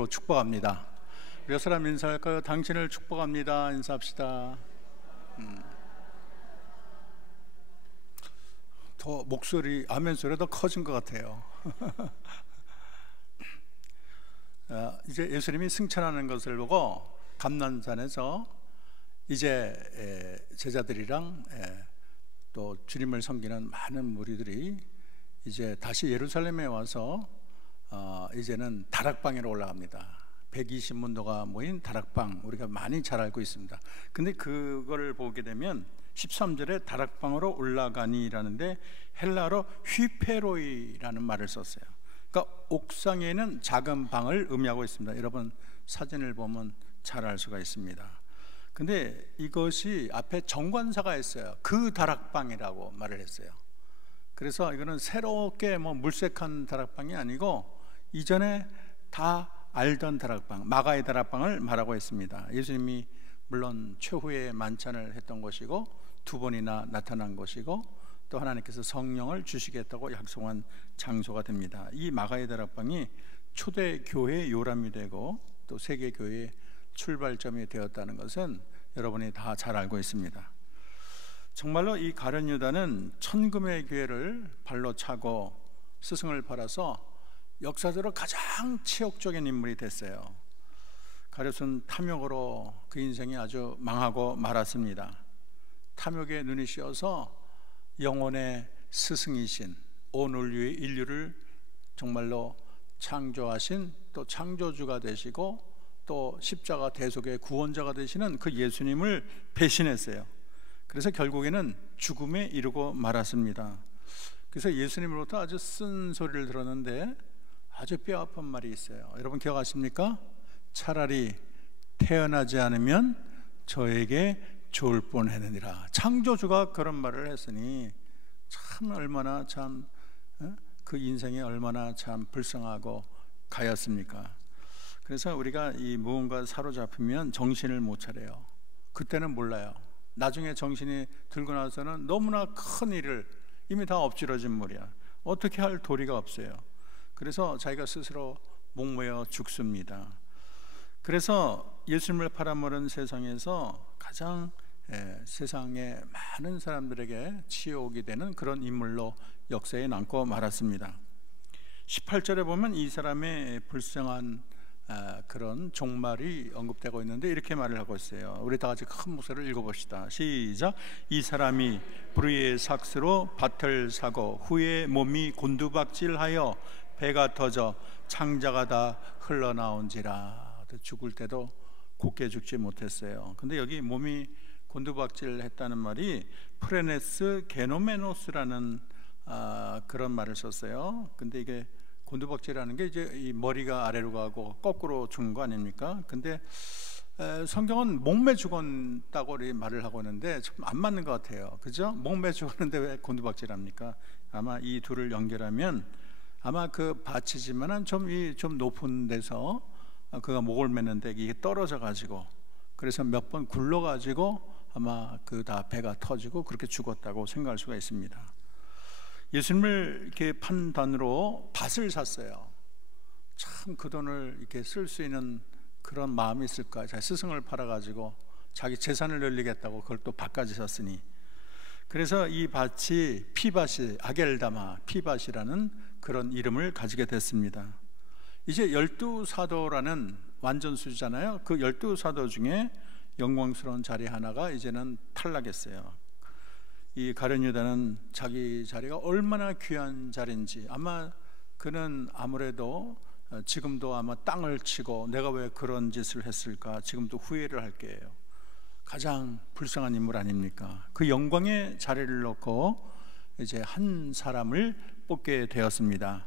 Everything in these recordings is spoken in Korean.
이름으로 축복합니다. 몇 사람 인사할까요? 당신을 축복합니다. 인사합시다. 더 목소리, 아멘 소리가 더 커진 것 같아요. 이제 예수님이 승천하는 것을 보고 감난산에서 이제 제자들이랑 또 주님을 섬기는 많은 무리들이 이제 다시 예루살렘에 와서 이제는 다락방으로 올라갑니다. 120문도가 모인 다락방, 우리가 많이 잘 알고 있습니다. 근데 그걸 보게 되면 13절에 다락방으로 올라가니라는데 헬라어로 휘페로이라는 말을 썼어요. 그러니까 옥상에는 작은 방을 의미하고 있습니다. 여러분 사진을 보면 잘 알 수가 있습니다. 근데 이것이 앞에 정관사가 있어요. 그 다락방이라고 말을 했어요. 그래서 이거는 새롭게 물색한 다락방이 아니고 이전에 다 알던 다락방, 마가의 다락방을 말하고 있습니다. 예수님이 물론 최후의 만찬을 했던 것이고 두 번이나 나타난 것이고 또 하나님께서 성령을 주시겠다고 약속한 장소가 됩니다. 이 마가의 다락방이 초대 교회의 요람이 되고 또 세계 교회의 출발점이 되었다는 것은 여러분이 다 잘 알고 있습니다. 정말로 이 가룟 유다는 천금의 기회를 발로 차고 스승을 팔아서 역사적으로 가장 치욕적인 인물이 됐어요. 가룟은 탐욕으로 그 인생이 아주 망하고 말았습니다. 탐욕에 눈이 씌어서 영혼의 스승이신 온 인류를 정말로 창조하신 또 창조주가 되시고 또 십자가 대속의 구원자가 되시는 그 예수님을 배신했어요. 그래서 결국에는 죽음에 이르고 말았습니다. 그래서 예수님으로부터 아주 쓴 소리를 들었는데 아주 뼈아픈 말이 있어요. 여러분 기억하십니까? 차라리 태어나지 않으면 저에게 좋을 뻔했느니라. 창조주가 그런 말을 했으니 참 얼마나 그 인생이 얼마나 참 불쌍하고 가였습니까? 그래서 우리가 이 무언가 사로잡히면 정신을 못 차려요. 그때는 몰라요. 나중에 정신이 들고 나서는 너무나 큰 일을 이미 다 엎질러진 물이야. 어떻게 할 도리가 없어요. 그래서 자기가 스스로 목매어 죽습니다. 그래서 예수님을 팔아먹은 세상에서 가장 세상에 많은 사람들에게 치욕이 되는 그런 인물로 역사에 남고 말았습니다. 18절에 보면 이 사람의 불쌍한 그런 종말이 언급되고 있는데 이렇게 말을 하고 있어요. 우리 다 같이 큰 목소리를 읽어봅시다. 시작. 이 사람이 불의의 삭스로 밭을 사고 후에 몸이 곤두박질하여 배가 터져 창자가 다 흘러나온지라. 죽을 때도 곱게 죽지 못했어요. 근데 여기 몸이 곤두박질했다는 말이 프레네스 게노메노스라는 그런 말을 썼어요. 근데 이게 곤두박질하는 게 이제 이 머리가 아래로 가고 거꾸로 죽는 거 아닙니까? 근데 성경은 목매 죽었다고 말을 하고 있는데 좀 안 맞는 것 같아요. 그죠? 목매 죽었는데 왜 곤두박질합니까? 아마 이 둘을 연결하면 아마 그 밭이지만은 좀 높은 데서 그가 목을 맸는데 이게 떨어져 가지고 그래서 몇 번 굴러 가지고 아마 그 다 배가 터지고 그렇게 죽었다고 생각할 수가 있습니다. 예수님을 이렇게 판 돈으로 밭을 샀어요. 참 그 돈을 이렇게 쓸 수 있는 그런 마음이 있을까? 자기 스승을 팔아가지고 자기 재산을 늘리겠다고 그걸 또 밭까지 샀으니. 그래서 이 밭이 피밭이 아겔다마 피밭이라는 그런 이름을 가지게 됐습니다. 이제 12사도라는 완전수잖아요. 그 12사도 중에 영광스러운 자리 하나가 이제는 탈락했어요. 이 가룟 유다는 자기 자리가 얼마나 귀한 자리인지 아마 그는 아무래도 지금도 아마 땅을 치고 내가 왜 그런 짓을 했을까 지금도 후회를 할 거예요. 가장 불쌍한 인물 아닙니까? 그 영광의 자리를 놓고 이제 한 사람을 뽑게 되었습니다.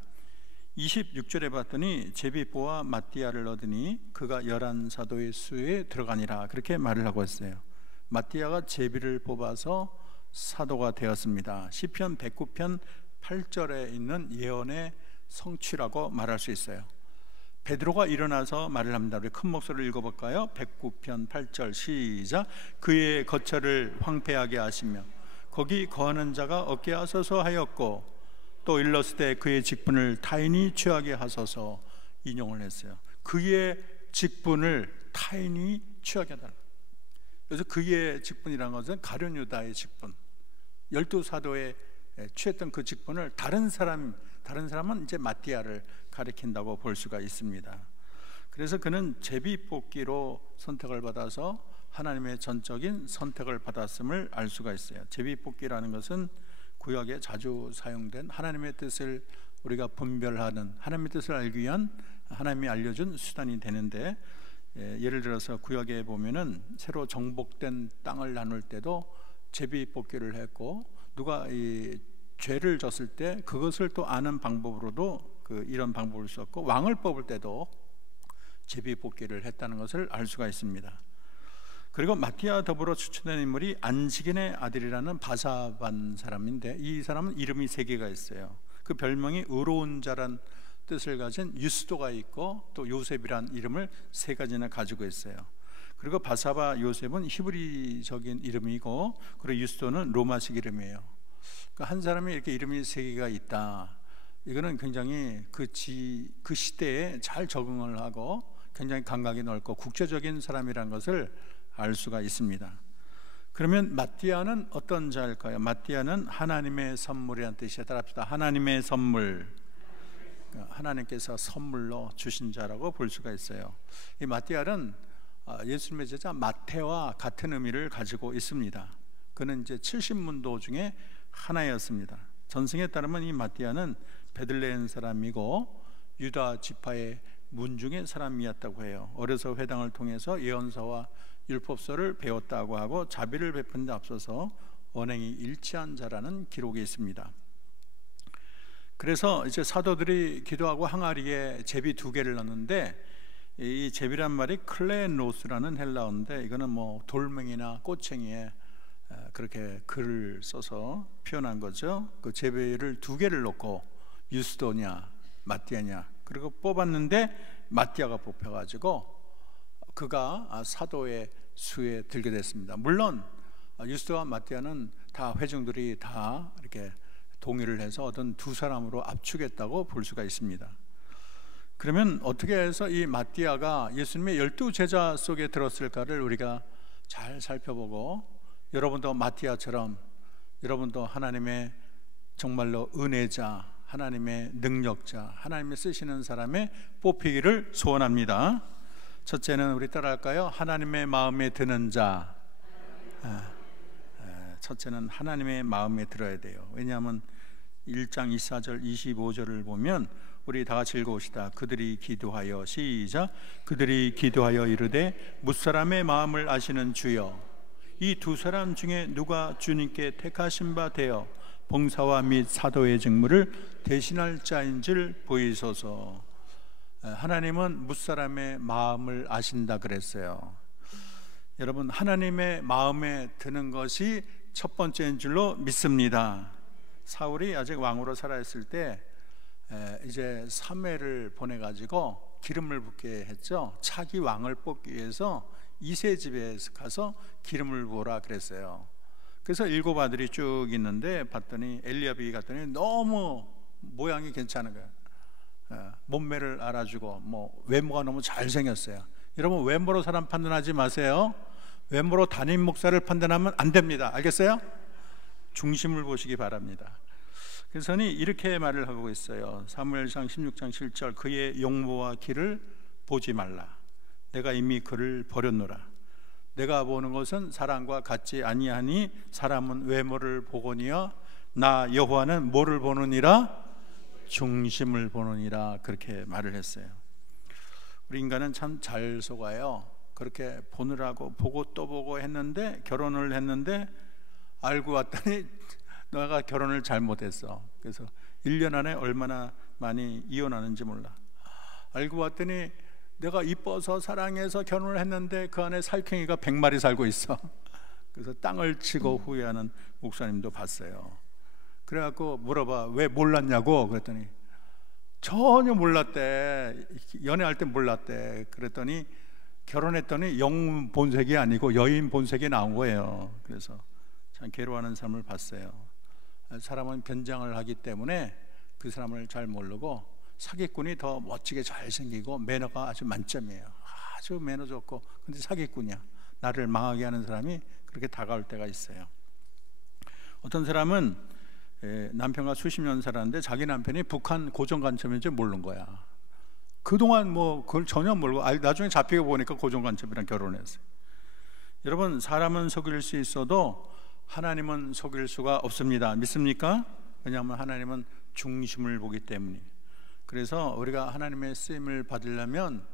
26절에 봤더니 제비보와 마띠아를 얻으니 그가 11사도의 수에 들어가니라 그렇게 말을 하고 있어요. 마띠아가 제비를 뽑아서 사도가 되었습니다. 시편 109편 8절에 있는 예언의 성취라고 말할 수 있어요. 베드로가 일어나서 말을 합니다. 우리 큰 목소리를 읽어볼까요? 109편 8절 시작. 그의 거처를 황폐하게 하시며 거기 거하는 자가 없게 하소서 하였고 또 일렀을 때 그의 직분을 타인이 취하게 하소서 인용을 했어요. 그의 직분을 타인이 취하게 하다. 그래서 그의 직분이라는 것은 가룟 유다의 직분, 12사도에 취했던 그 직분을 다른 사람은 이제 마띠아를 가리킨다고 볼 수가 있습니다. 그래서 그는 제비뽑기로 선택을 받아서 하나님의 전적인 선택을 받았음을 알 수가 있어요. 제비뽑기라는 것은 구약에 자주 사용된 하나님의 뜻을 우리가 분별하는, 하나님의 뜻을 알기 위한 하나님이 알려준 수단이 되는데, 예를 들어서 구약에 보면은 새로 정복된 땅을 나눌 때도 제비뽑기를 했고, 누가 이 죄를 졌을 때 그것을 또 아는 방법으로도 이런 방법을 썼고, 왕을 뽑을 때도 제비뽑기를 했다는 것을 알 수가 있습니다. 그리고 마띠아 더불어 추천된 인물이 안식인의 아들이라는 바사반 사람인데, 이 사람은 이름이 3개가 있어요. 그 별명이 의로운 자란 뜻을 가진 유스도가 있고, 또 요셉이란 이름을 3가지나 가지고 있어요. 그리고 바사바 요셉은 히브리적인 이름이고, 그리고 유스도는 로마식 이름이에요. 그러니까 한 사람이 이렇게 이름이 3개가 있다, 이거는 굉장히 그 시대에 잘 적응을 하고 굉장히 감각이 넓고 국제적인 사람이라는 것을 알 수가 있습니다. 그러면 마띠아는 어떤 자일까요? 마띠아는 하나님의 선물이라는 뜻이에 따릅시다. 하나님의 선물, 하나님께서 선물로 주신 자라고 볼 수가 있어요. 이 마띠아는 예수님의 제자 마태와 같은 의미를 가지고 있습니다. 그는 이제 70문도 중에 하나였습니다. 전승에 따르면 이 마띠아는 베들레헴 사람이고 유다 지파의 문중의 사람이었다고 해요. 어려서 회당을 통해서 예언서와 율법서를 배웠다고 하고, 자비를 베푼 데 앞서서 언행이 일치한 자라는 기록이 있습니다. 그래서 이제 사도들이 기도하고 항아리에 제비 2개를 넣는데, 이 제비란 말이 클레노스라는 헬라어인데, 이거는 뭐 돌멩이나 꼬챙이에 그렇게 글을 써서 표현한 거죠. 그 제비를 2개를 놓고 유스도냐 마띠아냐, 그리고 뽑았는데 마띠아가 뽑혀가지고 그가 사도의 수에 들게 됐습니다. 물론 유스도와 마띠아는 다 회중들이 다 이렇게 동의를 해서 어떤 2사람으로 압축했다고 볼 수가 있습니다. 그러면 어떻게 해서 이 마띠아가 예수님의 12제자 속에 들었을까를 우리가 잘 살펴보고, 여러분도 마띠아처럼 여러분도 하나님의 정말로 은혜자, 하나님의 능력자, 하나님의 쓰시는 사람의 뽑히기를 소원합니다. 첫째는 우리 따라할까요? 하나님의 마음에 드는 자. 첫째는 하나님의 마음에 들어야 돼요. 왜냐하면 1장 24절 25절을 보면 우리 다 같이 읽어봅시다. 그들이 기도하여, 시작, 그들이 기도하여 이르되 무사람의 마음을 아시는 주여, 이 2사람 중에 누가 주님께 택하신 바 되어 봉사와 및 사도의 직무를 대신할 자인 줄 보이소서. 하나님은 무사람의 마음을 아신다 그랬어요. 여러분, 하나님의 마음에 드는 것이 첫 번째인 줄로 믿습니다. 사울이 아직 왕으로 살아있을 때 이제 사무엘을 보내가지고 기름을 붓게 했죠. 차기 왕을 뽑기 위해서 이세 집에 가서 기름을 부으라 그랬어요. 그래서 7 아들이 쭉 있는데 봤더니 엘리압이 갔더니 너무 모양이 괜찮은 거예요. 몸매를 알아주고 뭐 외모가 너무 잘생겼어요. 여러분, 외모로 사람 판단하지 마세요. 외모로 담임 목사를 판단하면 안 됩니다. 알겠어요? 중심을 보시기 바랍니다. 그래서 이렇게 말을 하고 있어요. 사무엘상 16장 7절, 그의 용모와 길을 보지 말라. 내가 이미 그를 버렸노라. 내가 보는 것은 사람과 같지 아니하니 사람은 외모를 보거니와 나 여호와는 뭐를 보느니라? 중심을 보느니라. 그렇게 말을 했어요. 우리 인간은 참 잘 속아요. 그렇게 보느라고 보고 또 보고 했는데, 결혼을 했는데 알고 왔더니 너가 결혼을 잘못했어. 그래서 1년 안에 얼마나 많이 이혼하는지 몰라. 알고 왔더니 내가 이뻐서 사랑해서 결혼을 했는데 그 안에 살쾡이가 100마리 살고 있어. 그래서 땅을 치고 후회하는 목사님도 봤어요. 그래갖고 물어봐, 왜 몰랐냐고. 그랬더니 전혀 몰랐대. 연애할 때 몰랐대. 그랬더니 결혼했더니 영 본색이 아니고 여인 본색이 나온 거예요. 그래서 참 괴로워하는 삶을 봤어요. 사람은 변장을 하기 때문에 그 사람을 잘 모르고 사기꾼이 더 멋지게 잘생기고 매너가 아주 만점이에요. 아주 매너 좋고, 근데 사기꾼이야. 나를 망하게 하는 사람이 그렇게 다가올 때가 있어요. 어떤 사람은 남편과 수십 년 살았는데 자기 남편이 북한 고정간첩인지 모르는 거야. 그동안 뭐 그걸 전혀 모르고 나중에 잡히고 보니까 고정간첩이랑 결혼했어요. 여러분, 사람은 속일 수 있어도 하나님은 속일 수가 없습니다. 믿습니까? 왜냐하면 하나님은 중심을 보기 때문에. 그래서 우리가 하나님의 쓰임을 받으려면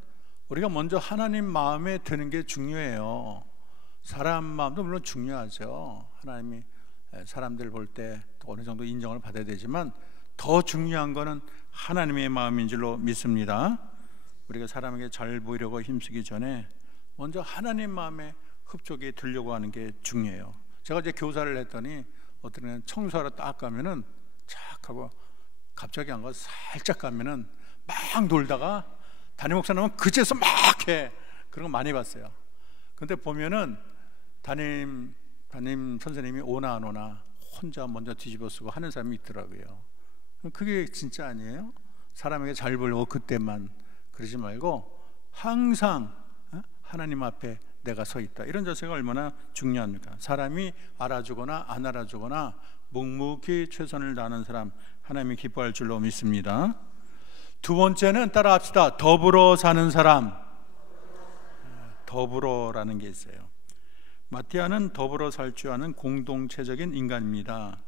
우리가 먼저 하나님 마음에 드는 게 중요해요. 사람 마음도 물론 중요하죠. 하나님이 사람들 볼 때 어느 정도 인정을 받아야 되지만 더 중요한 거는 하나님의 마음인 줄로 믿습니다. 우리가 사람에게 잘 보이려고 힘쓰기 전에 먼저 하나님 마음에 흡족이 들려고 하는 게 중요해요. 제가 이제 교사를 했더니 어떤 애는 청소하러 딱 가면은 착 하고 갑자기 안 가서 살짝 가면은 막 놀다가 담임 목사 나오면 그제서 막 해. 그런 거 많이 봤어요. 근데 보면은 담임 선생님이 오나 안 오나 혼자 먼저 뒤집어 쓰고 하는 사람이 있더라고요. 그게 진짜 아니에요? 사람에게 잘 보려고 그때만 그러지 말고 항상 하나님 앞에 내가 서 있다, 이런 자세가 얼마나 중요합니까? 사람이 알아주거나 안 알아주거나 묵묵히 최선을 다하는 사람, 하나님이 기뻐할 줄로 믿습니다. 두 번째는 따라합시다. 더불어 사는 사람. 더불어라는 게 있어요. 마티아는 더불어 살 줄 아는 공동체적인 인간입니다.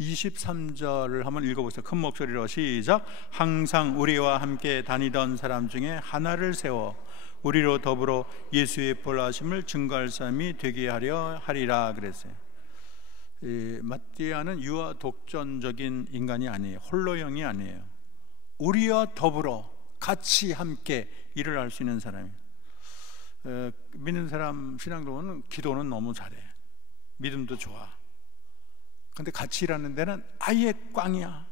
23절을 한번 읽어보세요. 큰 목소리로 시작. 항상 우리와 함께 다니던 사람 중에 하나를 세워 우리로 더불어 예수의 보라심을 증거할 사람이 되게 하려 하리라 그랬어요. 마티아는 유아 독전적인 인간이 아니에요. 홀로형이 아니에요. 우리와 더불어 같이 함께 일을 할 수 있는 사람이에요. 믿는 사람 신앙도는 기도는 너무 잘해. 믿음도 좋아. 근데 같이 일하는 데는 아예 꽝이야.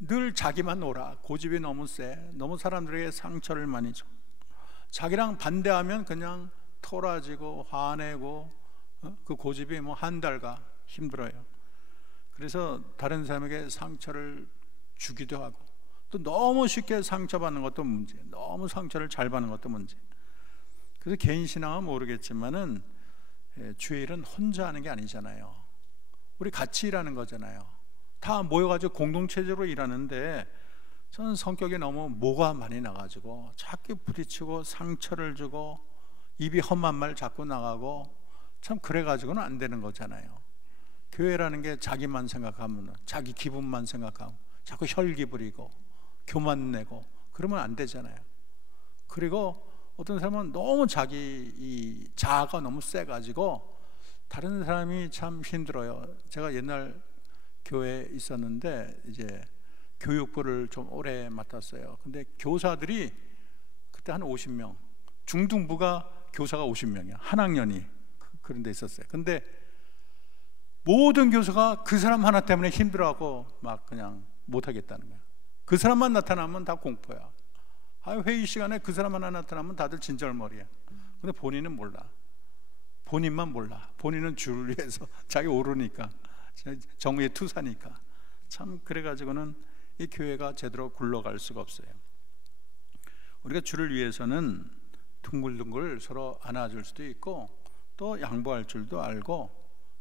늘 자기만 놀아. 고집이 너무 세. 너무 사람들에게 상처를 많이 줘. 자기랑 반대하면 그냥 토라지고 화내고, 그 고집이 뭐 한 달가 힘들어요. 그래서 다른 사람에게 상처를 주기도 하고, 또 너무 쉽게 상처받는 것도 문제, 너무 상처를 잘 받는 것도 문제. 그래서 개인 신앙은 모르겠지만은 주의 일은 혼자 하는 게 아니잖아요. 우리 같이 일하는 거잖아요. 다 모여가지고 공동체적으로 일하는데 저는 성격이 너무 모가 많이 나가지고 자꾸 부딪히고 상처를 주고 입이 험한 말 자꾸 나가고, 참 그래가지고는 안 되는 거잖아요. 교회라는 게 자기만 생각하면, 자기 기분만 생각하고 자꾸 혈기 부리고 교만 내고 그러면 안 되잖아요. 그리고 어떤 사람은 너무 자기 이 자아가 너무 세가지고 다른 사람이 참 힘들어요. 제가 옛날 교회에 있었는데 이제 교육부를 좀 오래 맡았어요. 근데 교사들이 그때 한 50명, 중등부가 교사가 50명이야. 한 학년이 그런 데 있었어요. 근데 모든 교사가 그 사람 하나 때문에 힘들어하고 막 그냥 못하겠다는 거야. 그 사람만 나타나면 다 공포야. 회의 시간에 그 사람 하나 나타나면 다들 진절머리야. 근데 본인은 몰라. 본인만 몰라. 본인은 주를 위해서 자기 오르니까, 정의의 투사니까. 참 그래가지고는 이 교회가 제대로 굴러갈 수가 없어요. 우리가 주를 위해서는 둥글둥글 서로 안아줄 수도 있고 또 양보할 줄도 알고,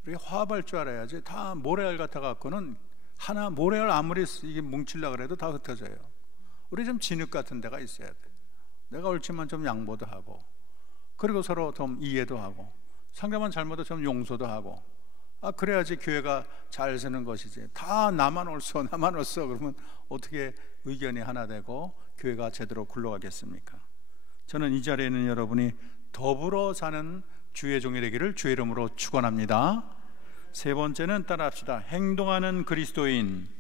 이렇게 화합할 줄 알아야지. 다 모래알 같아 갖고는 하나 모래알 아무리 이게 뭉치려고 해도 다 흩어져요. 우리 좀 진흙 같은 데가 있어야 돼. 내가 옳지만 좀 양보도 하고, 그리고 서로 좀 이해도 하고, 상대방 잘못도 좀 용서도 하고, 그래야지 교회가 잘 서는 것이지. 다 나만 옳소 나만 옳소 그러면 어떻게 의견이 하나 되고 교회가 제대로 굴러가겠습니까? 저는 이 자리에 있는 여러분이 더불어 사는 주의 종이 되기를 주의 이름으로 축원합니다. 세 번째는 따라합시다. 행동하는 그리스도인.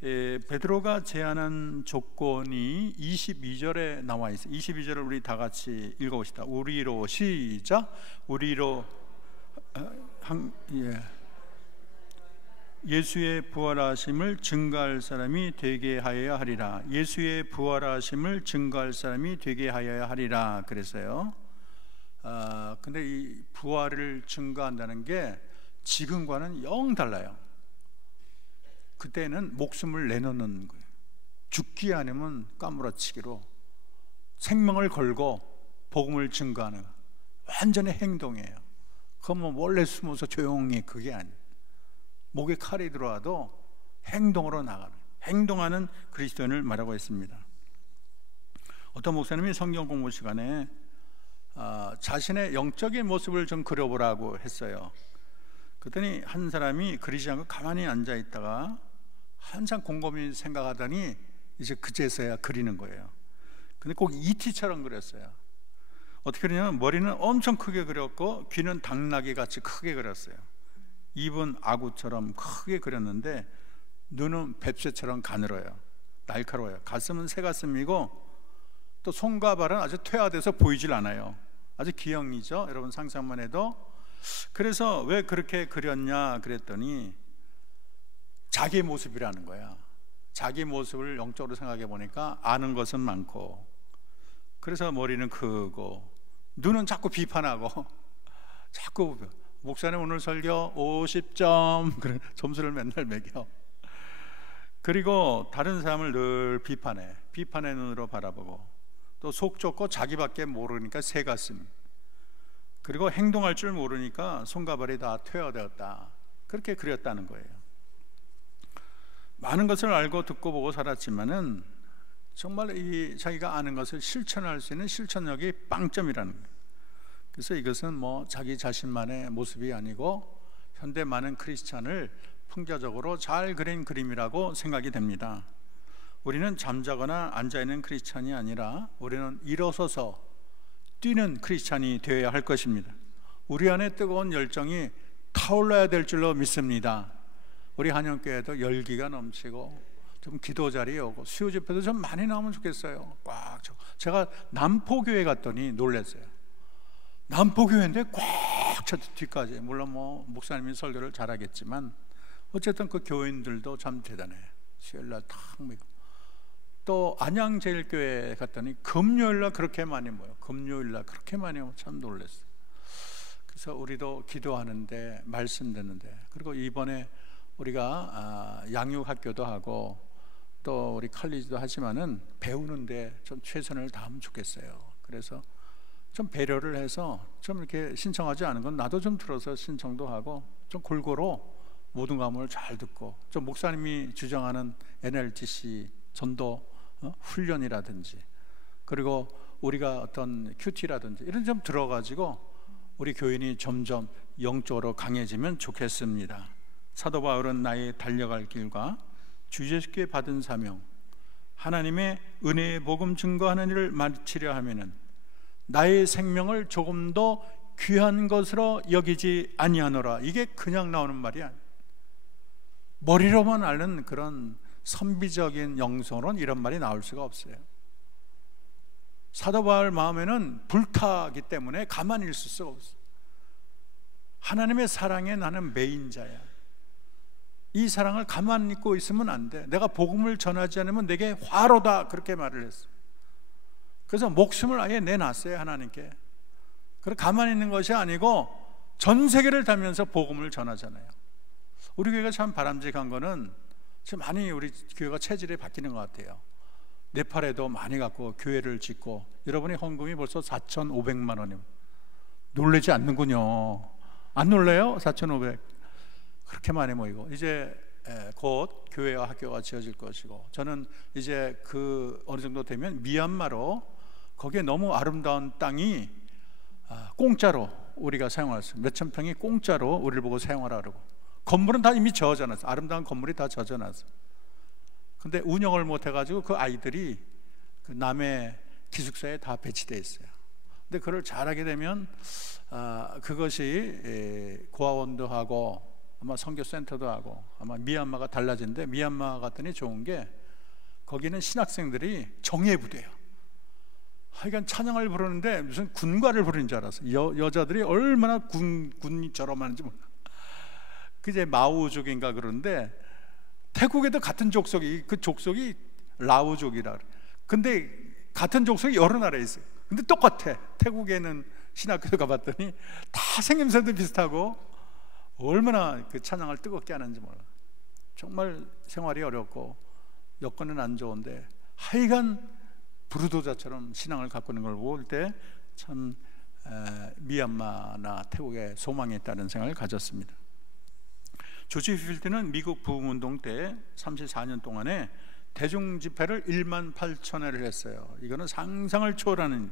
베드로가 제안한 조건이 22절에 나와 있어요. 22절을 우리 다 같이 읽어봅시다. 우리로 시작. 우리로 예수의 부활하심을 증거할 사람이 되게 하여야 하리라. 예수의 부활하심을 증거할 사람이 되게 하여야 하리라 그랬어요. 근데 이 부활을 증거한다는 게 지금과는 영 달라요. 그때는 목숨을 내놓는 거예요. 죽기 아니면 까무러치기로 생명을 걸고 복음을 증거하는 완전히 행동이에요. 그건 뭐 몰래 숨어서 조용히, 그게 아니에요. 목에 칼이 들어와도 행동으로 나가는, 행동하는 그리스도인을 말하고 있습니다. 어떤 목사님이 성경 공부 시간에 자신의 영적인 모습을 좀 그려보라고 했어요. 그랬더니 한 사람이 그리지 않고 가만히 앉아 있다가 한참 곰곰이 생각하더니 이제 그제서야 그리는 거예요. 근데 꼭 이티처럼 그렸어요. 어떻게 그러냐면 머리는 엄청 크게 그렸고 귀는 당나귀 같이 크게 그렸어요. 입은 아구처럼 크게 그렸는데 눈은 뱁새처럼 가늘어요. 날카로워요. 가슴은 새가슴이고 또 손과 발은 아주 퇴화돼서 보이질 않아요. 아주 기형이죠. 여러분 상상만 해도. 그래서 왜 그렇게 그렸냐 그랬더니 자기 모습이라는 거야. 자기 모습을 영적으로 생각해 보니까 아는 것은 많고, 그래서 머리는 크고 눈은 자꾸 비판하고 자꾸 목사님 오늘 설교 50점 그래 점수를 맨날 매겨. 그리고 다른 사람을 늘 비판해. 비판의 눈으로 바라보고 또 속 좁고 자기밖에 모르니까 새가슴. 그리고 행동할 줄 모르니까 손과 발이 다 퇴화되었다. 그렇게 그렸다는 거예요. 많은 것을 알고 듣고 보고 살았지만은 정말 이 자기가 아는 것을 실천할 수 있는 실천력이 빵점이라는 거예요. 그래서 이것은 뭐 자기 자신만의 모습이 아니고 현대 많은 크리스찬을 풍자적으로 잘 그린 그림이라고 생각이 됩니다. 우리는 잠자거나 앉아있는 크리스찬이 아니라 우리는 일어서서 뛰는 크리스찬이 되어야 할 것입니다. 우리 안에 뜨거운 열정이 타올라야 될 줄로 믿습니다. 우리 한영교회도 열기가 넘치고 좀 기도 자리에 오고 수요 집회도 좀 많이 나오면 좋겠어요. 꽉 차고. 제가 남포교회 갔더니 놀랐어요. 남포교회인데 꽉 차 뒤까지. 물론 뭐 목사님이 설교를 잘하겠지만 어쨌든 그 교인들도 참 대단해. 수요일날 탁 모이고. 또 안양제일교회 갔더니 금요일날 그렇게 많이 모여. 금요일날 그렇게 많이 오고 참 놀랐어요. 그래서 우리도 기도하는데 말씀 듣는데, 그리고 이번에 우리가 양육학교도 하고 또 우리 칼리지도 하지만은 배우는데 좀 최선을 다하면 좋겠어요. 그래서 좀 배려를 해서 좀 이렇게 신청하지 않은 건 나도 좀 들어서 신청도 하고 좀 골고루 모든 과목을 잘 듣고, 좀 목사님이 주장하는 NLTC 전도 훈련이라든지, 그리고 우리가 어떤 큐티라든지 이런 좀 들어가지고 우리 교인이 점점 영적으로 강해지면 좋겠습니다. 사도 바울은 나의 달려갈 길과 주 예수께 받은 사명, 하나님의 은혜의 복음 증거하는 일을 마치려 하면은 나의 생명을 조금 더 귀한 것으로 여기지 아니하노라. 이게 그냥 나오는 말이 아니에요. 머리로만 아는 그런 선비적인 영성으로는 이런 말이 나올 수가 없어요. 사도 바울 마음에는 불타기 때문에 가만히 있을 수가 없어요. 하나님의 사랑에 나는 매인자야. 이 사랑을 가만히 있고 있으면 안 돼. 내가 복음을 전하지 않으면 내게 화로다. 그렇게 말을 했어요. 그래서 목숨을 아예 내놨어요, 하나님께. 그래 가만히 있는 것이 아니고 전 세계를 다니면서 복음을 전하잖아요. 우리 교회가 참 바람직한 거는 지금 많이 우리 교회가 체질이 바뀌는 것 같아요. 네팔에도 많이 갖고 교회를 짓고, 여러분의 헌금이 벌써 4,500만 원이면 놀라지 않는군요. 안 놀래요? 4,500 그렇게 많이 모이고, 이제 곧 교회와 학교가 지어질 것이고, 저는 이제 그 어느 정도 되면 미얀마로 거기에 너무 아름다운 땅이 공짜로 우리가 사용할 수, 몇천 평이 공짜로 우리를 보고 사용하라 그러고, 건물은 다 이미 젖어놨어. 아름다운 건물이 다 젖어놨어. 근데 운영을 못 해가지고 그 아이들이 그 남의 기숙사에 다 배치되어 있어요. 근데 그걸 잘하게 되면 그것이 고아원도 하고 아마 선교센터도 하고 아마 미얀마가 달라진데, 미얀마 갔더니 좋은 게 거기는 신학생들이 정예부대예요. 하여간 찬양을 부르는데 무슨 군가를 부르는 줄 알았어. 여자들이 얼마나 군처럼 하는지 몰라. 그제 마오족인가 그러는데, 태국에도 같은 족속이, 그 족속이 라오족이라 그래. 근데 같은 족속이 여러 나라에 있어요. 근데 똑같아. 태국에는 신학교 가봤더니 다 생김새도 비슷하고 얼마나 그 찬양을 뜨겁게 하는지 몰라. 정말 생활이 어렵고 여건은 안 좋은데 하여간 부르도자처럼 신앙을 갖고 있는 걸 볼 때 참 미얀마나 태국에 소망이 있다는 생각을 가졌습니다. 조지 휘필드는 미국 부흥운동 때 34년 동안에 대중집회를 1만 8천회를 했어요. 이거는 상상을 초월하는,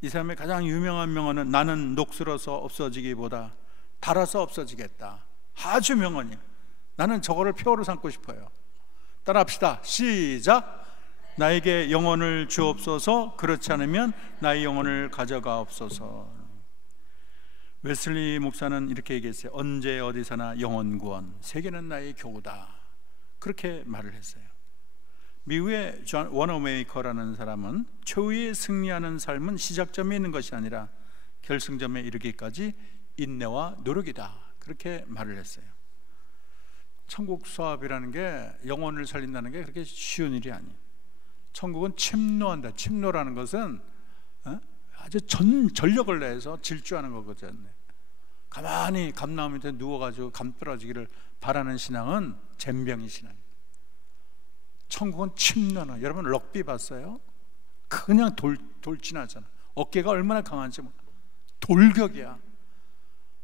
이 사람의 가장 유명한 명언은 나는 녹슬어서 없어지기보다 닳아서 없어지겠다. 아주 명언이에요. 나는 저거를 표어로 삼고 싶어요. 따라합시다. 시작. 나에게 영혼을 주옵소서, 그렇지 않으면 나의 영혼을 가져가옵소서. 웨슬리 목사는 이렇게 얘기했어요. 언제 어디서나 영혼 구원, 세계는 나의 교구다. 그렇게 말을 했어요. 미국의 존 워너메이커라는 사람은 최후의 승리하는 삶은 시작점에 있는 것이 아니라 결승점에 이르기까지 인내와 노력이다. 그렇게 말을 했어요. 천국 수합이라는 게, 영혼을 살린다는 게 그렇게 쉬운 일이 아니에요. 천국은 침노한다. 침노라는 것은 아주 전력을 내서 질주하는 거거든요. 가만히 감나무 밑에 누워가지고 감 떨어지기를 바라는 신앙은 젬병이 신앙이에요. 천국은 침노나, 여러분 럭비 봤어요? 그냥 돌진하잖아. 어깨가 얼마나 강한지 돌격이야.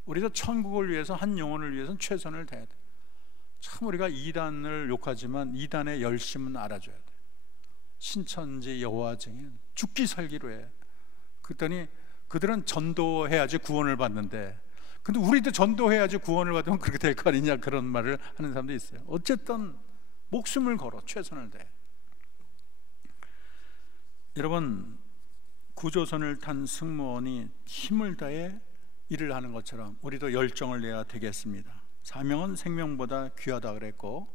우리도 천국을 위해서, 한 영혼을 위해서는 최선을 다해야 돼. 참 우리가 이단을 욕하지만 이단의 열심은 알아줘야 돼. 신천지 여호와 증인 죽기 살기로 해. 그랬더니 그들은 전도해야지 구원을 받는데, 근데 우리도 전도해야지 구원을 받으면 그렇게 될 거 아니냐, 그런 말을 하는 사람도 있어요. 어쨌든 목숨을 걸어 최선을 다해. 여러분, 구조선을 탄 승무원이 힘을 다해 일을 하는 것처럼 우리도 열정을 내야 되겠습니다. 사명은 생명보다 귀하다 그랬고,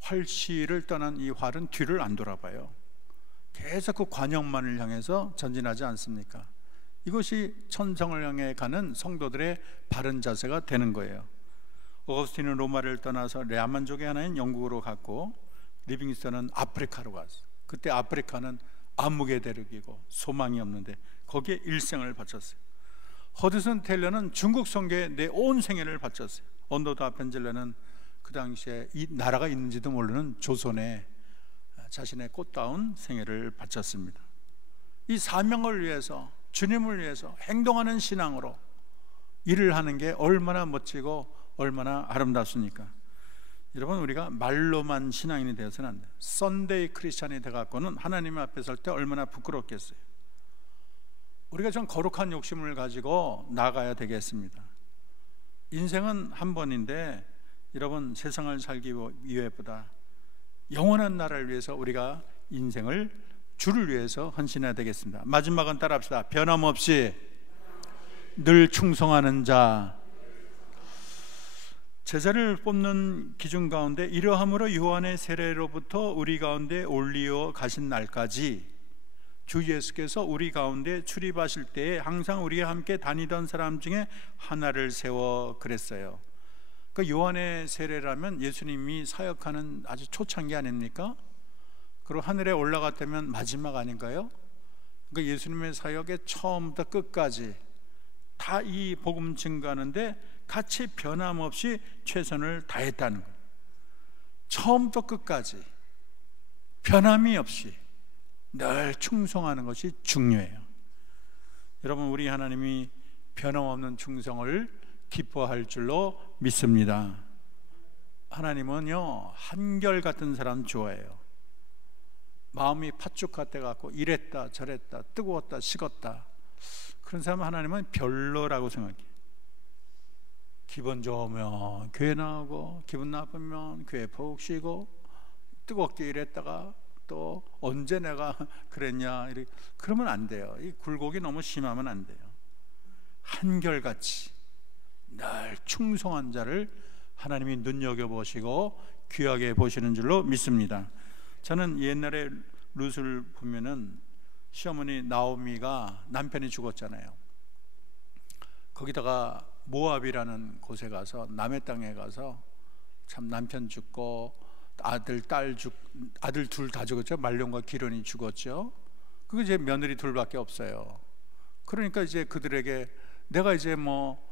활시를 떠난 이 활은 뒤를 안 돌아봐요. 계속 그 관역만을 향해서 전진하지 않습니까? 이것이 천성을 향해 가는 성도들의 바른 자세가 되는 거예요. 어거스틴은 로마를 떠나서 레아만족의 하나인 영국으로 갔고, 리빙스턴은 아프리카로 갔어요. 그때 아프리카는 암흑의 대륙이고 소망이 없는데 거기에 일생을 바쳤어요. 허드슨 테일러는 중국 선교에 내 온 생애를 바쳤어요. 언더드 아펜젤러는 그 당시에 이 나라가 있는지도 모르는 조선에 자신의 꽃다운 생애를 바쳤습니다. 이 사명을 위해서, 주님을 위해서 행동하는 신앙으로 일을 하는 게 얼마나 멋지고 얼마나 아름답습니까? 여러분, 우리가 말로만 신앙인이 되어서는 안 돼요. 썬데이 크리스찬이 돼갖고는 하나님 앞에 설 때 얼마나 부끄럽겠어요. 우리가 좀 거룩한 욕심을 가지고 나가야 되겠습니다. 인생은 한 번인데 여러분, 세상을 살기 위해보다 영원한 나라를 위해서 우리가 인생을, 주를 위해서 헌신해야 되겠습니다. 마지막은 따라합시다. 변함없이 늘 충성하는 자. 제자를 뽑는 기준 가운데 이러함으로 요한의 세례로부터 우리 가운데 올리어 가신 날까지 주 예수께서 우리 가운데 출입하실 때에 항상 우리와 함께 다니던 사람 중에 하나를 세워 그랬어요. 그 요한의 세례라면 예수님이 사역하는 아주 초창기 아닙니까? 그리고 하늘에 올라갔다면 마지막 아닌가요? 그러니까 예수님의 사역의 처음부터 끝까지 다 이 복음 증거하는데 같이 변함없이 최선을 다했다는 거예요. 처음부터 끝까지 변함이 없이 늘 충성하는 것이 중요해요. 여러분, 우리 하나님이 변함없는 충성을 기뻐할 줄로 믿습니다. 하나님은요, 한결같은 사람 좋아해요. 마음이 팥죽 같아 갖고 이랬다 저랬다 뜨거웠다 식었다, 그런 사람 하나님은 별로라고 생각해요. 기분 좋으면 교회 나오고, 기분 나쁘면 교회 푹 쉬고, 뜨겁게 일했다가 또 언제 내가 그랬냐, 이렇게 그러면 안 돼요. 이 굴곡이 너무 심하면 안 돼요. 한결같이 늘 충성한 자를 하나님이 눈여겨보시고 귀하게 보시는 줄로 믿습니다. 저는 옛날에 룻을 보면은 시어머니 나오미가 남편이 죽었잖아요. 거기다가 모압이라는 곳에 가서, 남의 땅에 가서 참 남편 죽고 아들 둘 다 죽었죠. 말론과 기론이 죽었죠. 그게 이제 며느리 둘밖에 없어요. 그러니까 이제 그들에게 내가 이제 뭐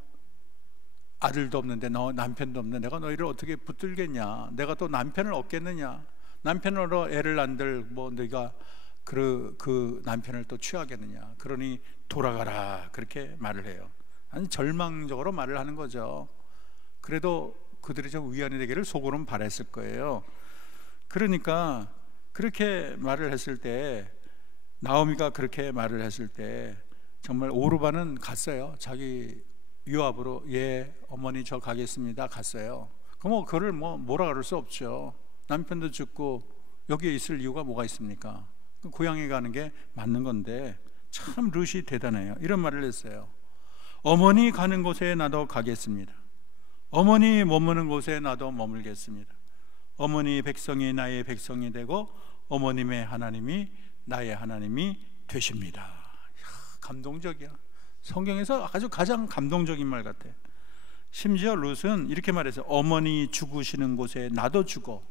아들도 없는데 너 남편도 없는데 내가 너희를 어떻게 붙들겠냐, 내가 또 남편을 얻겠느냐, 남편으로 애를 낳은들 뭐 네가 그 남편을 또 취하겠느냐, 그러니 돌아가라, 그렇게 말을 해요. 아니 절망적으로 말을 하는 거죠. 그래도 그들이 좀 위안이 되기를 속으로는 바랬을 거예요. 그러니까 그렇게 말을 했을 때, 나오미가 그렇게 말을 했을 때 정말 오르반은 갔어요. 자기 요압으로 예 어머니 저 가겠습니다 갔어요. 그럼 그를 뭐라 그럴 수 없죠. 남편도 죽고 여기에 있을 이유가 뭐가 있습니까? 고향에 가는 게 맞는 건데 참 룻이 대단해요. 이런 말을 했어요. 어머니 가는 곳에 나도 가겠습니다. 어머니 머무는 곳에 나도 머물겠습니다. 어머니 백성이 나의 백성이 되고 어머님의 하나님이 나의 하나님이 되십니다. 이야, 감동적이야. 성경에서 아주 가장 감동적인 말 같아. 심지어 룻은 이렇게 말했어요. 어머니 죽으시는 곳에 나도 죽어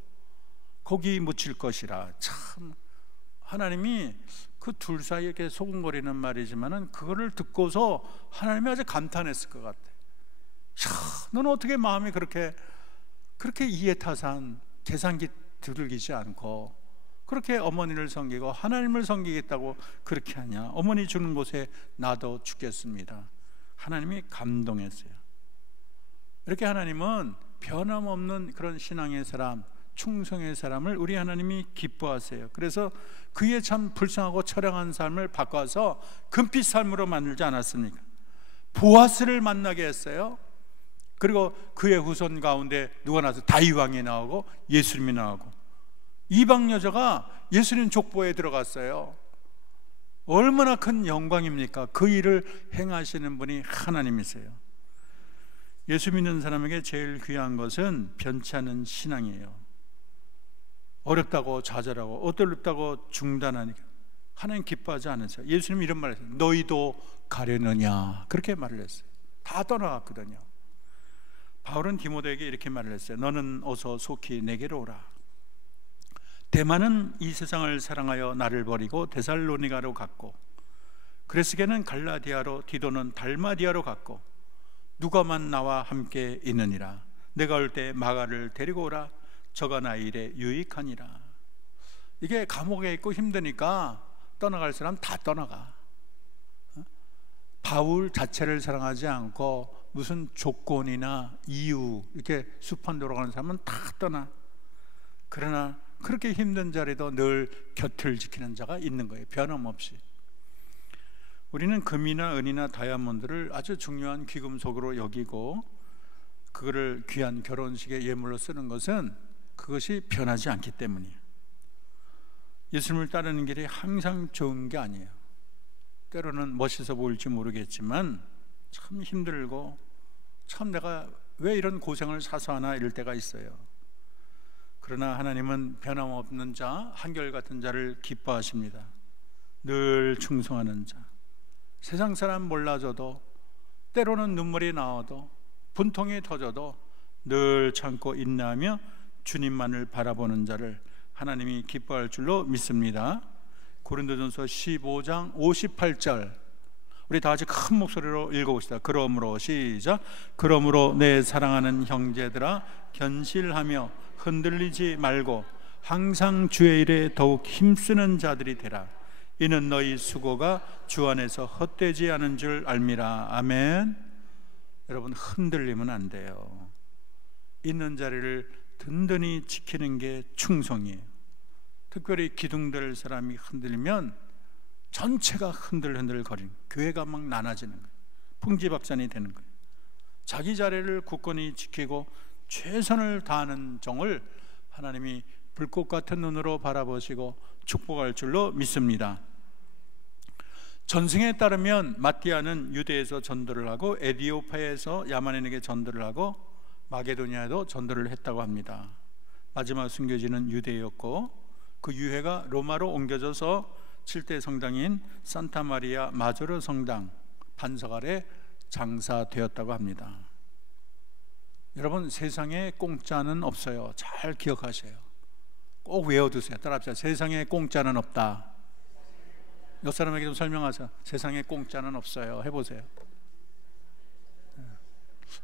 거기 묻힐 것이라. 참 하나님이 그 둘 사이에 이렇게 소근거리는 말이지만은 그거를 듣고서 하나님이 아주 감탄했을 것 같아. 야, 너는 어떻게 마음이 그렇게 이해타산 계산기 두들기지 않고 그렇게 어머니를 섬기고 하나님을 섬기겠다고 그렇게 하냐? 어머니 죽는 곳에 나도 죽겠습니다. 하나님이 감동했어요. 이렇게 하나님은 변함없는 그런 신앙의 사람, 충성의 사람을 우리 하나님이 기뻐하세요. 그래서 그의 참 불쌍하고 처량한 삶을 바꿔서 금빛 삶으로 만들지 않았습니까? 보아스를 만나게 했어요. 그리고 그의 후손 가운데 누가 나서 다윗 왕이 나오고 예수님이 나오고 이방 여자가 예수님 족보에 들어갔어요. 얼마나 큰 영광입니까? 그 일을 행하시는 분이 하나님이세요. 예수 믿는 사람에게 제일 귀한 것은 변치 않은 신앙이에요. 어렵다고 좌절하고 어렵다고 중단하니까 하나님 기뻐하지 않으세요. 예수님이 이런 말을 했어요. 너희도 가려느냐, 그렇게 말을 했어요. 다 떠나갔거든요. 바울은 디모데에게 이렇게 말을 했어요. 너는 어서 속히 내게로 오라. 데마는 이 세상을 사랑하여 나를 버리고 데살로니가로 갔고, 그레스게는 갈라디아로, 디도는 달마디아로 갔고, 누가만 나와 함께 있느니라. 내가 올 때 마가를 데리고 오라. 저가 나 일에 유익하니라. 이게 감옥에 있고 힘드니까 떠나갈 사람 다 떠나가. 바울 자체를 사랑하지 않고 무슨 조건이나 이유 이렇게 수판 돌아가는 사람은 다 떠나. 그러나 그렇게 힘든 자리도 늘 곁을 지키는 자가 있는 거예요. 변함없이. 우리는 금이나 은이나 다이아몬드를 아주 중요한 귀금속으로 여기고 그거를 귀한 결혼식의 예물로 쓰는 것은 그것이 변하지 않기 때문이에요. 예수님을 따르는 길이 항상 좋은 게 아니에요. 때로는 멋있어 보일지 모르겠지만 참 힘들고 참 내가 왜 이런 고생을 사서 하나 이럴 때가 있어요. 그러나 하나님은 변함없는 자, 한결같은 자를 기뻐하십니다. 늘 충성하는 자. 세상 사람 몰라줘도, 때로는 눈물이 나와도, 분통이 터져도 늘 참고 인내하며 주님만을 바라보는 자를 하나님이 기뻐할 줄로 믿습니다. 고린도전서 15장 58절 우리 다 같이 큰 목소리로 읽어봅시다. 그러므로 시작. 그러므로 내 사랑하는 형제들아 견실하며 흔들리지 말고 항상 주의 일에 더욱 힘쓰는 자들이 되라. 이는 너희 수고가 주 안에서 헛되지 않은 줄 알미라. 아멘. 여러분, 흔들리면 안 돼요. 있는 자리를 든든히 지키는 게 충성이에요. 특별히 기둥될 사람이 흔들리면 전체가 흔들흔들 거리는, 교회가 막 나눠지는 거예요. 풍지박산이 되는 거예요. 자기 자리를 굳건히 지키고 최선을 다하는 종을 하나님이 불꽃 같은 눈으로 바라보시고 축복할 줄로 믿습니다. 전승에 따르면 마띠아는 유대에서 전도를 하고 에디오파에서 야만인에게 전도를 하고 마게도니아에도 전도를 했다고 합니다. 마지막 순교지는 유대였고 그 유해가 로마로 옮겨져서 7대 성당인 산타마리아 마조르 성당 반석 아래 장사되었다고 합니다. 여러분, 세상에 공짜는 없어요. 잘 기억하세요. 꼭 외워두세요. 따라합시다. 세상에 공짜는 없다. 옆 사람에게 좀 설명하세요. 세상에 공짜는 없어요. 해보세요.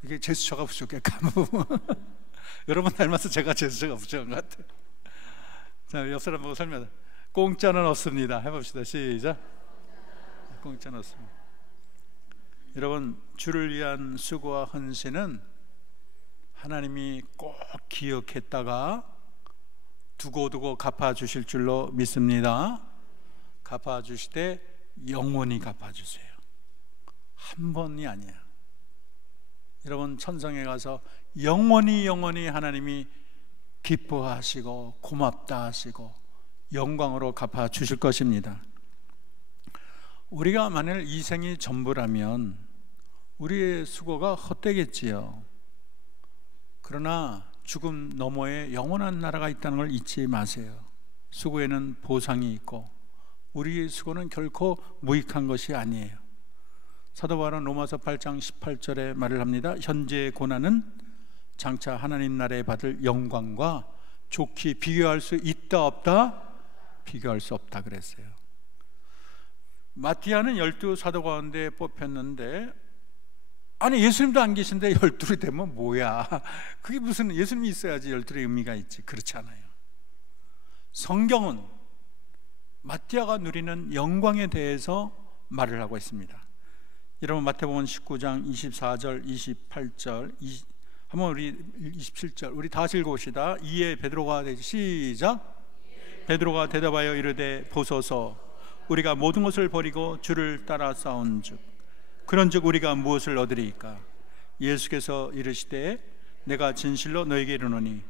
이게 제스처가 부족해. 여러분 닮아서 제가 제스처가 부족한 것 같아요. 자, 옆 사람 보고 설명. 공짜는 없습니다. 해봅시다. 시작. 공짜는 없습니다. 여러분, 주를 위한 수고와 헌신은 하나님이 꼭 기억했다가 두고두고 갚아주실 줄로 믿습니다. 갚아주실 때 영원히 갚아주세요. 한 번이 아니야. 여러분, 천성에 가서 영원히 하나님이 기뻐하시고 고맙다 하시고 영광으로 갚아주실 것입니다. 우리가 만일 이 생이 전부라면 우리의 수고가 헛되겠지요. 그러나 죽음 너머에 영원한 나라가 있다는 걸 잊지 마세요. 수고에는 보상이 있고 우리의 수고는 결코 무익한 것이 아니에요. 사도 바울은 로마서 8장 18절에 말을 합니다. 현재의 고난은 장차 하나님 나라에 받을 영광과 좋게 비교할 수 있다 없다? 비교할 수 없다 그랬어요. 마티아는 12 사도 가운데 뽑혔는데, 아니 예수님도 안 계신데 12이 되면 뭐야? 그게 무슨, 예수님이 있어야지 12의 의미가 있지. 그렇지 않아요. 성경은 마티아가 누리는 영광에 대해서 말을 하고 있습니다. 여러분, 마태복음 19장 24절 28절 한번 우리 27절 우리 다시 읽어봅시다. 이에 베드로가 시작. 베드로가 대답하여 이르되 보소서, 우리가 모든 것을 버리고 주를 따라 싸운즉 그런즉 우리가 무엇을 얻으리이까? 예수께서 이르시되 내가 진실로 너에게 이르노니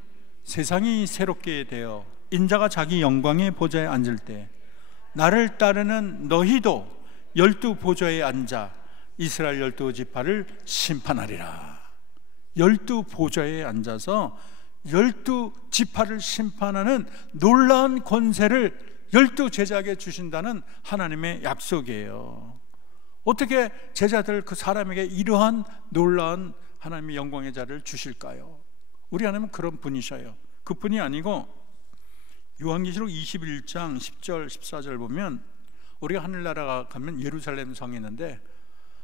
세상이 새롭게 되어 인자가 자기 영광의 보좌에 앉을 때 나를 따르는 너희도 12 보좌에 앉아 이스라엘 12 지파를 심판하리라. 12 보좌에 앉아서 12 지파를 심판하는 놀라운 권세를 12 제자에게 주신다는 하나님의 약속이에요. 어떻게 제자들 그 사람에게 이러한 놀라운 하나님의 영광의 자를 주실까요? 우리 하나님은 그런 분이셔요. 그뿐이 아니고 요한계시록 21장 10절 14절 보면 우리가 하늘나라 가면 예루살렘 성이 있는데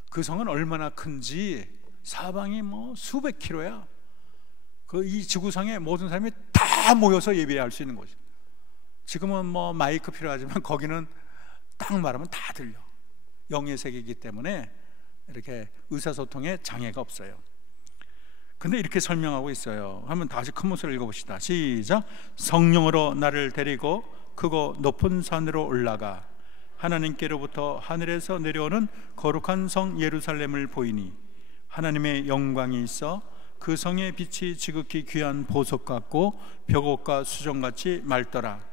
그 성은 얼마나 큰지 사방이 뭐 수백 킬로야. 그 이 지구상의 모든 사람이 다 모여서 예배할 수 있는 곳이에요. 지금은 뭐 마이크 필요하지만 거기는 딱 말하면 다 들려. 영의 세계이기 때문에 이렇게 의사소통에 장애가 없어요. 근데 이렇게 설명하고 있어요. 한번 다시 큰 목소리로 읽어봅시다. 시작. 성령으로 나를 데리고 크고 높은 산으로 올라가 하나님께로부터 하늘에서 내려오는 거룩한 성 예루살렘을 보이니 하나님의 영광이 있어 그 성의 빛이 지극히 귀한 보석 같고 벽옥과 수정같이 맑더라.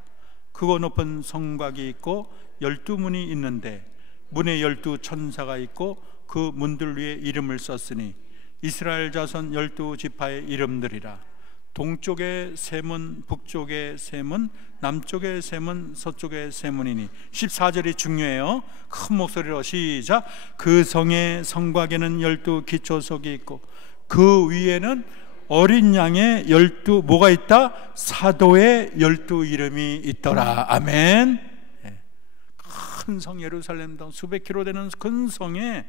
크고 높은 성곽이 있고 12문이 있는데 문에 12 천사가 있고 그 문들 위에 이름을 썼으니 이스라엘 자손 12 지파의 이름들이라. 동쪽의 세 문, 북쪽의 세 문, 남쪽의 세 문, 서쪽의 세 문이니 14절이 중요해요. 큰 목소리로 시작. 그 성의 성곽에는 12 기초석이 있고 그 위에는 어린 양의 12 뭐가 있다? 사도의 12 이름이 있더라. 아멘. 큰 성 예루살렘당 수백 킬로 되는 큰 성에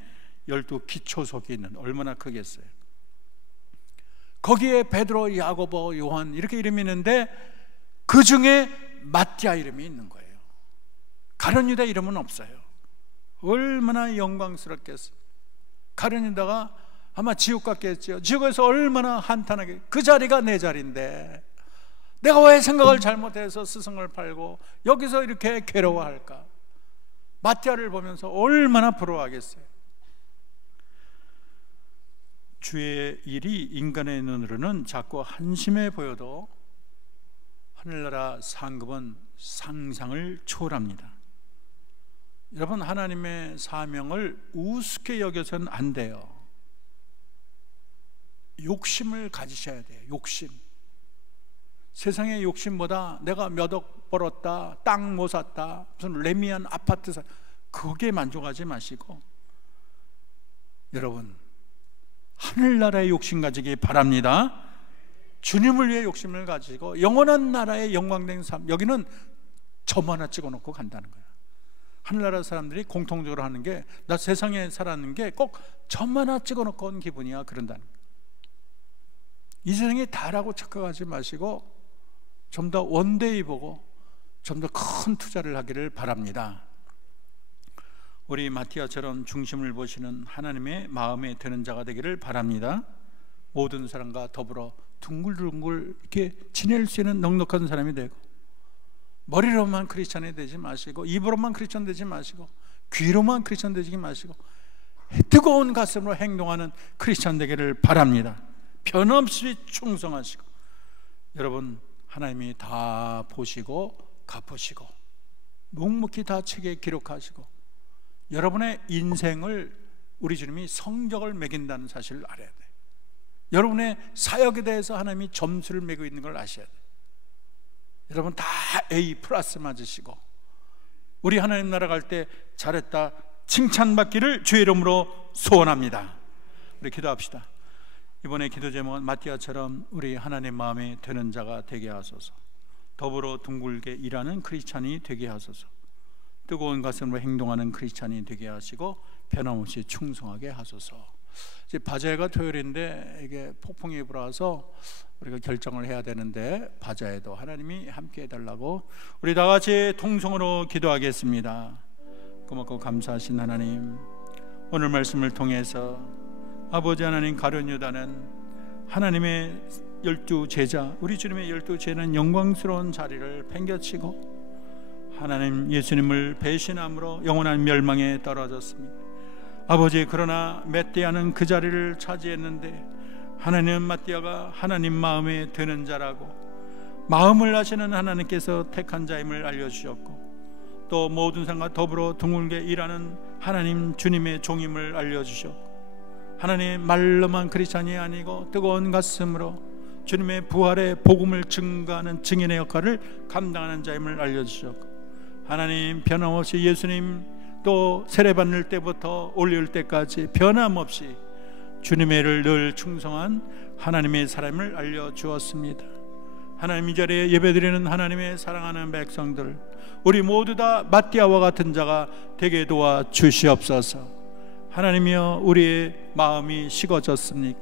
12 기초석이 있는, 얼마나 크겠어요. 거기에 베드로, 야고보, 요한 이렇게 이름이 있는데 그 중에 마띠아 이름이 있는 거예요. 가룟 유다 이름은 없어요. 얼마나 영광스럽겠어요. 가룟 유다가 아마 지옥 갔겠죠. 지옥에서 얼마나 한탄하게, 그 자리가 내 자리인데 내가 왜 생각을 잘못해서 스승을 팔고 여기서 이렇게 괴로워할까? 마띠아를 보면서 얼마나 부러워하겠어요. 주의 일이 인간의 눈으로는 작고 한심해 보여도 하늘나라 상급은 상상을 초월합니다. 여러분, 하나님의 사명을 우습게 여겨서는 안 돼요. 욕심을 가지셔야 돼요. 욕심. 세상의 욕심보다 내가 몇 억 벌었다, 땅 못 샀다, 무슨 레미안 아파트 사, 거기에 만족하지 마시고 여러분, 하늘나라의 욕심 가지기 바랍니다. 주님을 위해 욕심을 가지고 영원한 나라의 영광된 삶, 여기는 점 하나 찍어놓고 간다는 거예요. 하늘나라 사람들이 공통적으로 하는 게, 나 세상에 살았는 게 꼭 점 하나 찍어놓고 온 기분이야, 그런다는 거예요. 이 세상이 다라고 착각하지 마시고 좀 더 원데이 보고 좀 더 큰 투자를 하기를 바랍니다. 우리 마티아처럼 중심을 보시는 하나님의 마음에 드는 자가 되기를 바랍니다. 모든 사람과 더불어 둥글둥글 이렇게 지낼 수 있는 넉넉한 사람이 되고, 머리로만 크리스찬이 되지 마시고, 입으로만 크리스찬 되지 마시고, 귀로만 크리스찬 되지 마시고, 뜨거운 가슴으로 행동하는 크리스찬 되기를 바랍니다. 변함없이 충성하시고, 여러분 하나님이 다 보시고 갚으시고 묵묵히 다 책에 기록하시고, 여러분의 인생을 우리 주님이 성적을 매긴다는 사실을 알아야 돼요. 여러분의 사역에 대해서 하나님이 점수를 매고 있는 걸 아셔야 돼요. 여러분 다 A 플러스 맞으시고, 우리 하나님 나라 갈 때 잘했다 칭찬받기를 주의 이름으로 소원합니다. 우리 기도합시다. 이번에 기도 제목은 마티아처럼 우리 하나님 마음에 드는 자가 되게 하소서. 더불어 둥글게 일하는 크리스찬이 되게 하소서. 뜨거운 가슴으로 행동하는 크리스찬이 되게 하시고 변함없이 충성하게 하소서. 이제 바자회가 토요일인데 이게 폭풍이 불어와서 우리가 결정을 해야 되는데, 바자회도 하나님이 함께 해달라고 우리 다 같이 통성으로 기도하겠습니다. 고맙고 감사하신 하나님, 오늘 말씀을 통해서 아버지 하나님, 가룟 유다는 하나님의 12 제자, 우리 주님의 12 제자는 영광스러운 자리를 팽겨치고 하나님 예수님을 배신함으로 영원한 멸망에 떨어졌습니다. 아버지, 그러나 마띠아는 그 자리를 차지했는데, 하나님 마띠아가 하나님 마음에 드는 자라고 마음을 아시는 하나님께서 택한 자임을 알려주셨고, 또 모든 사람과 더불어 둥글게 일하는 하나님 주님의 종임을 알려주셨고, 하나님 말로만 크리스찬이 아니고 뜨거운 가슴으로 주님의 부활의 복음을 증거하는 증인의 역할을 감당하는 자임을 알려주셨고, 하나님 변함없이 예수님 또 세례받을 때부터 올릴 때까지 변함없이 주님의 일을 늘 충성한 하나님의 사람을 알려주었습니다. 하나님, 이 자리에 예배드리는 하나님의 사랑하는 백성들, 우리 모두 다 마띠아와 같은 자가 되게 도와주시옵소서. 하나님이여, 우리의 마음이 식어졌습니까?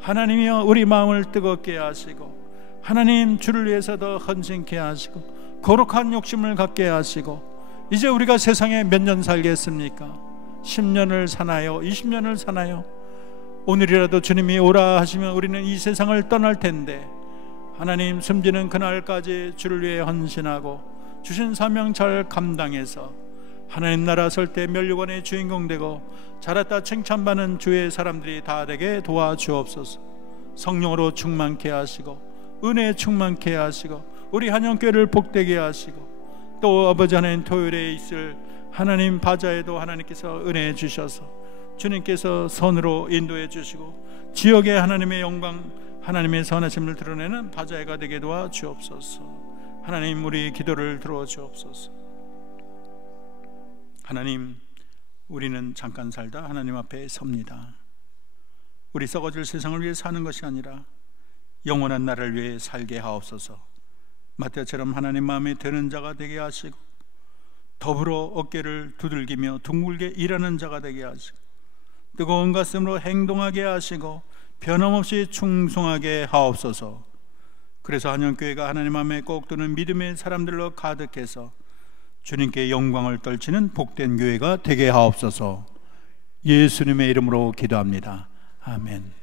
하나님이여, 우리 마음을 뜨겁게 하시고, 하나님 주를 위해서 더 헌신케 하시고 거룩한 욕심을 갖게 하시고, 이제 우리가 세상에 몇 년 살겠습니까? 10년을 사나요? 20년을 사나요? 오늘이라도 주님이 오라 하시면 우리는 이 세상을 떠날 텐데, 하나님 숨지는 그날까지 주를 위해 헌신하고 주신 사명 잘 감당해서 하나님 나라 설 때 멸류관의 주인공 되고 잘했다 칭찬받는 주의 사람들이 다 되게 도와주옵소서. 성령으로 충만케 하시고 은혜에 충만케 하시고 우리 한영교회를 복되게 하시고, 또 아버지 하나님 토요일에 있을 하나님 바자에도 하나님께서 은혜해 주셔서 주님께서 선으로 인도해 주시고 지역에 하나님의 영광, 하나님의 선하심을 드러내는 바자회가 되게 도와주옵소서. 하나님, 우리 기도를 들어주옵소서. 하나님, 우리는 잠깐 살다 하나님 앞에 섭니다. 우리 썩어질 세상을 위해 사는 것이 아니라 영원한 나라를 위해 살게 하옵소서. 마태처럼 하나님 마음에 드는 자가 되게 하시고, 더불어 어깨를 두들기며 둥글게 일하는 자가 되게 하시고, 뜨거운 가슴으로 행동하게 하시고 변함없이 충성하게 하옵소서. 그래서 한영교회가 하나님 마음에 꼭 드는 믿음의 사람들로 가득해서 주님께 영광을 떨치는 복된 교회가 되게 하옵소서. 예수님의 이름으로 기도합니다. 아멘.